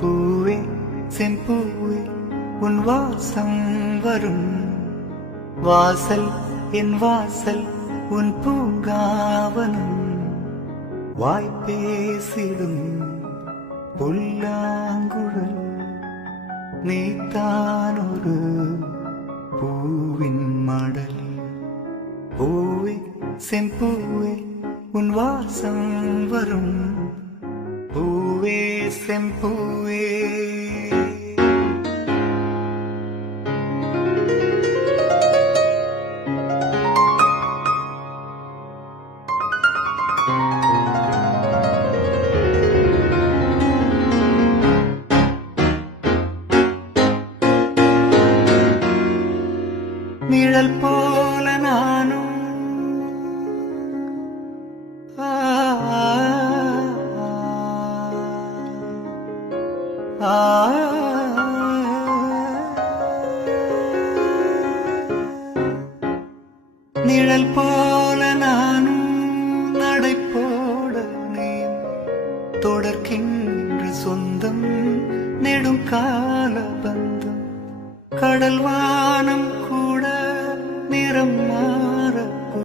பூவே செம்பூவே உன் வாசம் வரும் வாசல் என் வாசல் உன் பூங்காவனம் வாய்ப்பேசிடும் புல்லாங்குழல் நீத்தான் ஒரு பூவின் மடல் பூவே செம்பூவே உன் வாசம் வரும் பூவே செம்பூவே நிழல் போல நானும் நிழல் போல நானும் நடை போட நீ தொடர்கின்ற சொந்தம் நெடும் கால பந்தம் கடல் வானம் கூட நிறம் மாற